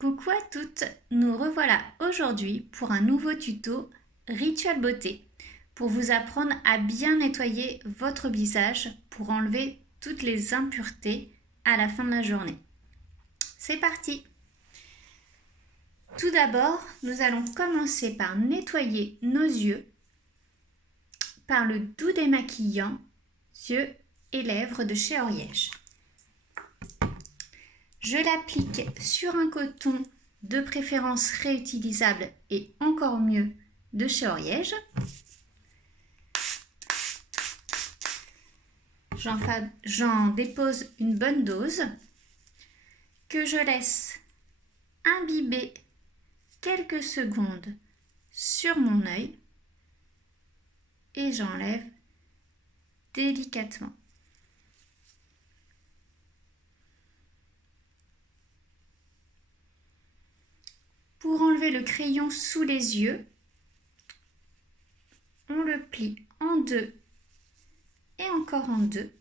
Coucou à toutes, nous revoilà aujourd'hui pour un nouveau tuto Rituel Beauté pour vous apprendre à bien nettoyer votre visage pour enlever toutes les impuretés à la fin de la journée. C'est parti! Tout d'abord, nous allons commencer par nettoyer nos yeux par le doux démaquillant yeux et lèvres de chez Oriège. Je l'applique sur un coton de préférence réutilisable et encore mieux de chez Oriège. J'en dépose une bonne dose que je laisse imbiber quelques secondes sur mon œil et j'enlève délicatement. Pour enlever le crayon sous les yeux, on le plie en deux et encore en deux,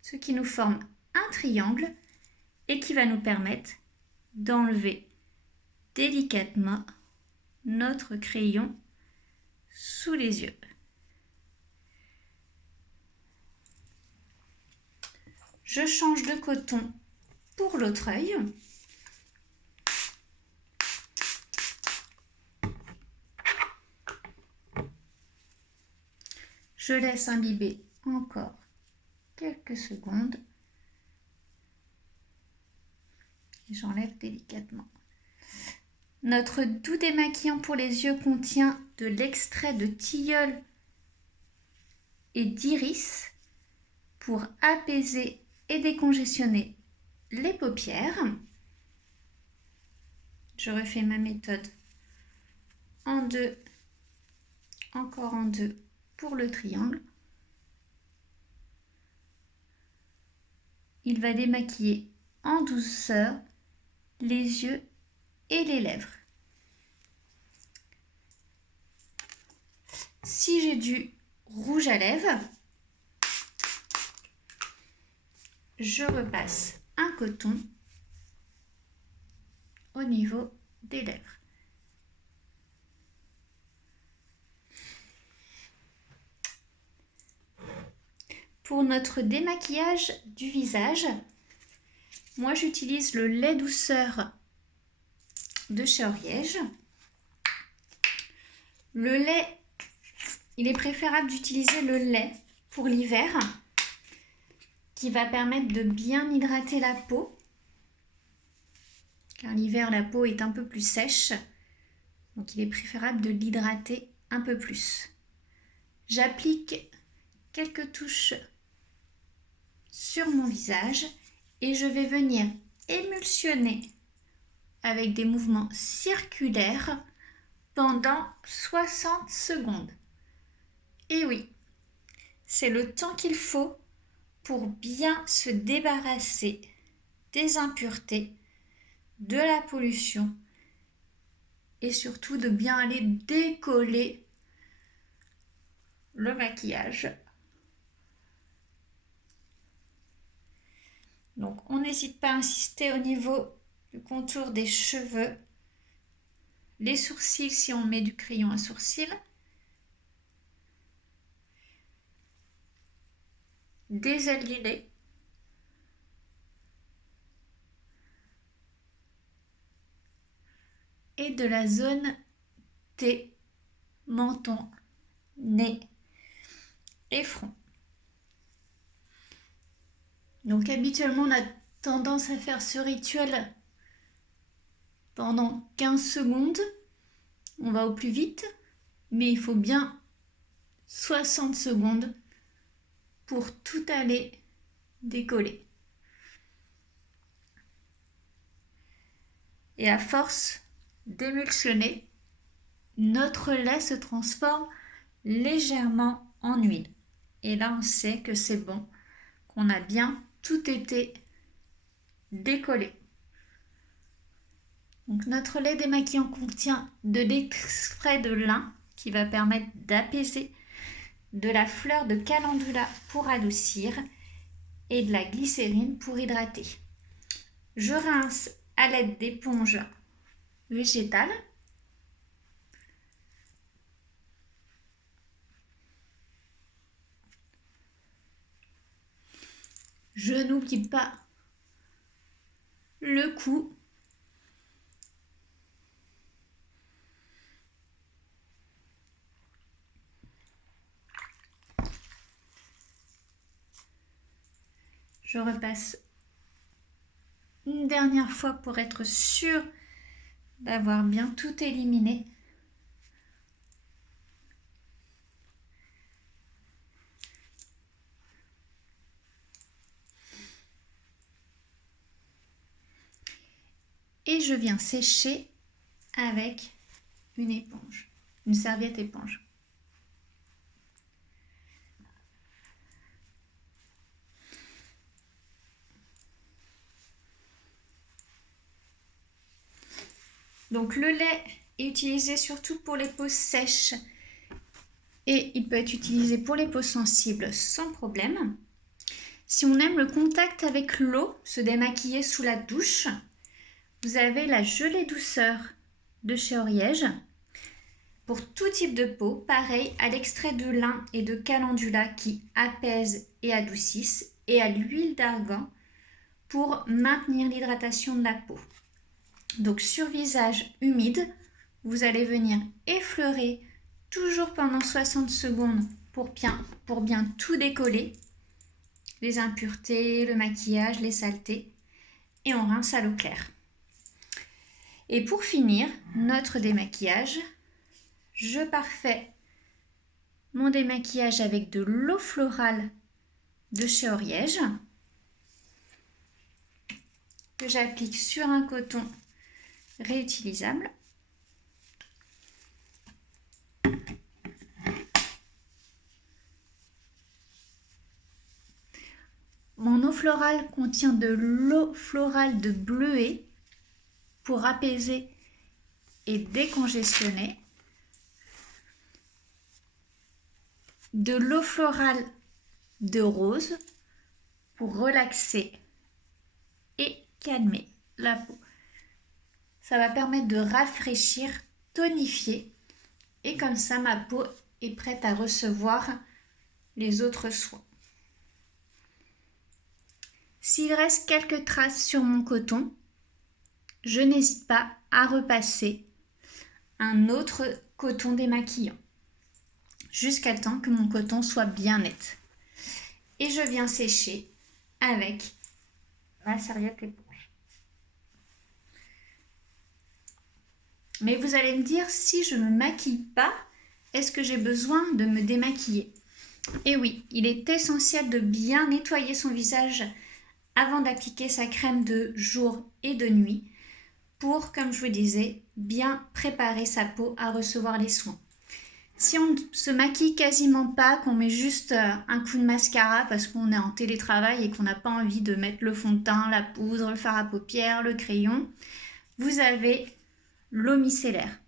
ce qui nous forme un triangle et qui va nous permettre d'enlever délicatement notre crayon sous les yeux. Je change de coton pour l'autre œil. Je laisse imbiber encore quelques secondes et j'enlève délicatement. Notre doux démaquillant pour les yeux contient de l'extrait de tilleul et d'iris pour apaiser et décongestionner les paupières. Je refais ma méthode en deux, encore en deux pour le triangle. Il va démaquiller en douceur les yeux et les lèvres. Si j'ai du rouge à lèvres, je repasse un coton au niveau des lèvres. Pour notre démaquillage du visage, moi j'utilise le lait douceur de chez Oriège. Le lait, il est préférable d'utiliser le lait pour l'hiver qui va permettre de bien hydrater la peau. Car l'hiver, la peau est un peu plus sèche, donc il est préférable de l'hydrater un peu plus. J'applique quelques touches sur mon visage et je vais venir émulsionner avec des mouvements circulaires pendant 60 secondes. Et oui, c'est le temps qu'il faut pour bien se débarrasser des impuretés, de la pollution et surtout de bien aller décoller le maquillage. Donc on n'hésite pas à insister au niveau du contour des cheveux, les sourcils si on met du crayon à sourcils, des ailes du nez, et de la zone T, menton, nez et front. Donc habituellement on a tendance à faire ce rituel pendant 15 secondes. On va au plus vite, mais il faut bien 60 secondes pour tout aller décoller. Et à force d'émulsionner, notre lait se transforme légèrement en huile. Et là, on sait que c'est bon, qu'on a bien tout été décollé. Donc notre lait démaquillant contient de l'extrait de lin qui va permettre d'apaiser, de la fleur de calendula pour adoucir et de la glycérine pour hydrater. Je rince à l'aide d'éponge végétale. Je n'oublie pas le cou. Je repasse une dernière fois pour être sûre d'avoir bien tout éliminé. Et je viens sécher avec une éponge, une serviette éponge. Donc le lait est utilisé surtout pour les peaux sèches et il peut être utilisé pour les peaux sensibles sans problème. Si on aime le contact avec l'eau, se démaquiller sous la douche, vous avez la gelée douceur de chez Oriège. Pour tout type de peau, pareil à l'extrait de lin et de calendula qui apaisent et adoucissent et à l'huile d'argan pour maintenir l'hydratation de la peau. Donc sur visage humide, vous allez venir effleurer toujours pendant 60 secondes pour bien tout décoller. Les impuretés, le maquillage, les saletés. Et on rince à l'eau claire. Et pour finir notre démaquillage, je parfais mon démaquillage avec de l'eau florale de chez Oriège que j'applique sur un coton réutilisable. Mon eau florale contient de l'eau florale de bleuet pour apaiser et décongestionner. De l'eau florale de rose pour relaxer et calmer la peau. Ça va permettre de rafraîchir, tonifier et comme ça ma peau est prête à recevoir les autres soins. S'il reste quelques traces sur mon coton, je n'hésite pas à repasser un autre coton démaquillant jusqu'à temps que mon coton soit bien net. Et je viens sécher avec ma serviette éponge. Mais vous allez me dire, si je ne me maquille pas, est-ce que j'ai besoin de me démaquiller? Et oui, il est essentiel de bien nettoyer son visage avant d'appliquer sa crème de jour et de nuit pour, comme je vous disais, bien préparer sa peau à recevoir les soins. Si on ne se maquille quasiment pas, qu'on met juste un coup de mascara parce qu'on est en télétravail et qu'on n'a pas envie de mettre le fond de teint, la poudre, le fard à paupières, le crayon, vous avez l'eau micellaire.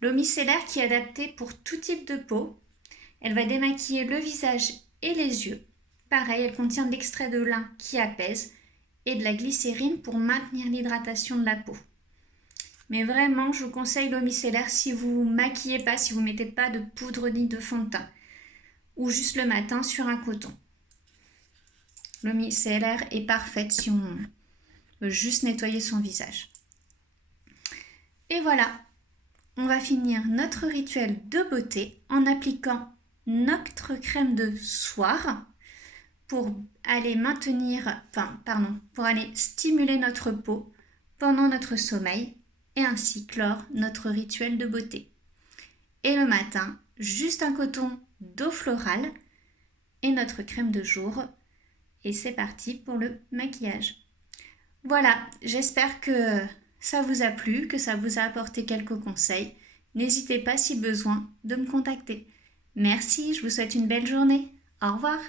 L'eau micellaire qui est adaptée pour tout type de peau. Elle va démaquiller le visage et les yeux. Pareil, elle contient de l'extrait de lin qui apaise et de la glycérine pour maintenir l'hydratation de la peau. Mais vraiment, je vous conseille l'eau micellaire si vous ne vous maquillez pas, si vous ne mettez pas de poudre ni de fond de teint. Ou juste le matin sur un coton. L'eau micellaire est parfaite si on veut juste nettoyer son visage. Et voilà, on va finir notre rituel de beauté en appliquant notre crème de soir pour aller pour aller stimuler notre peau pendant notre sommeil et ainsi clore notre rituel de beauté. Et le matin, juste un coton d'eau florale et notre crème de jour. Et c'est parti pour le maquillage. Voilà, j'espère que ça vous a plu, que ça vous a apporté quelques conseils. N'hésitez pas si besoin de me contacter. Merci, je vous souhaite une belle journée. Au revoir.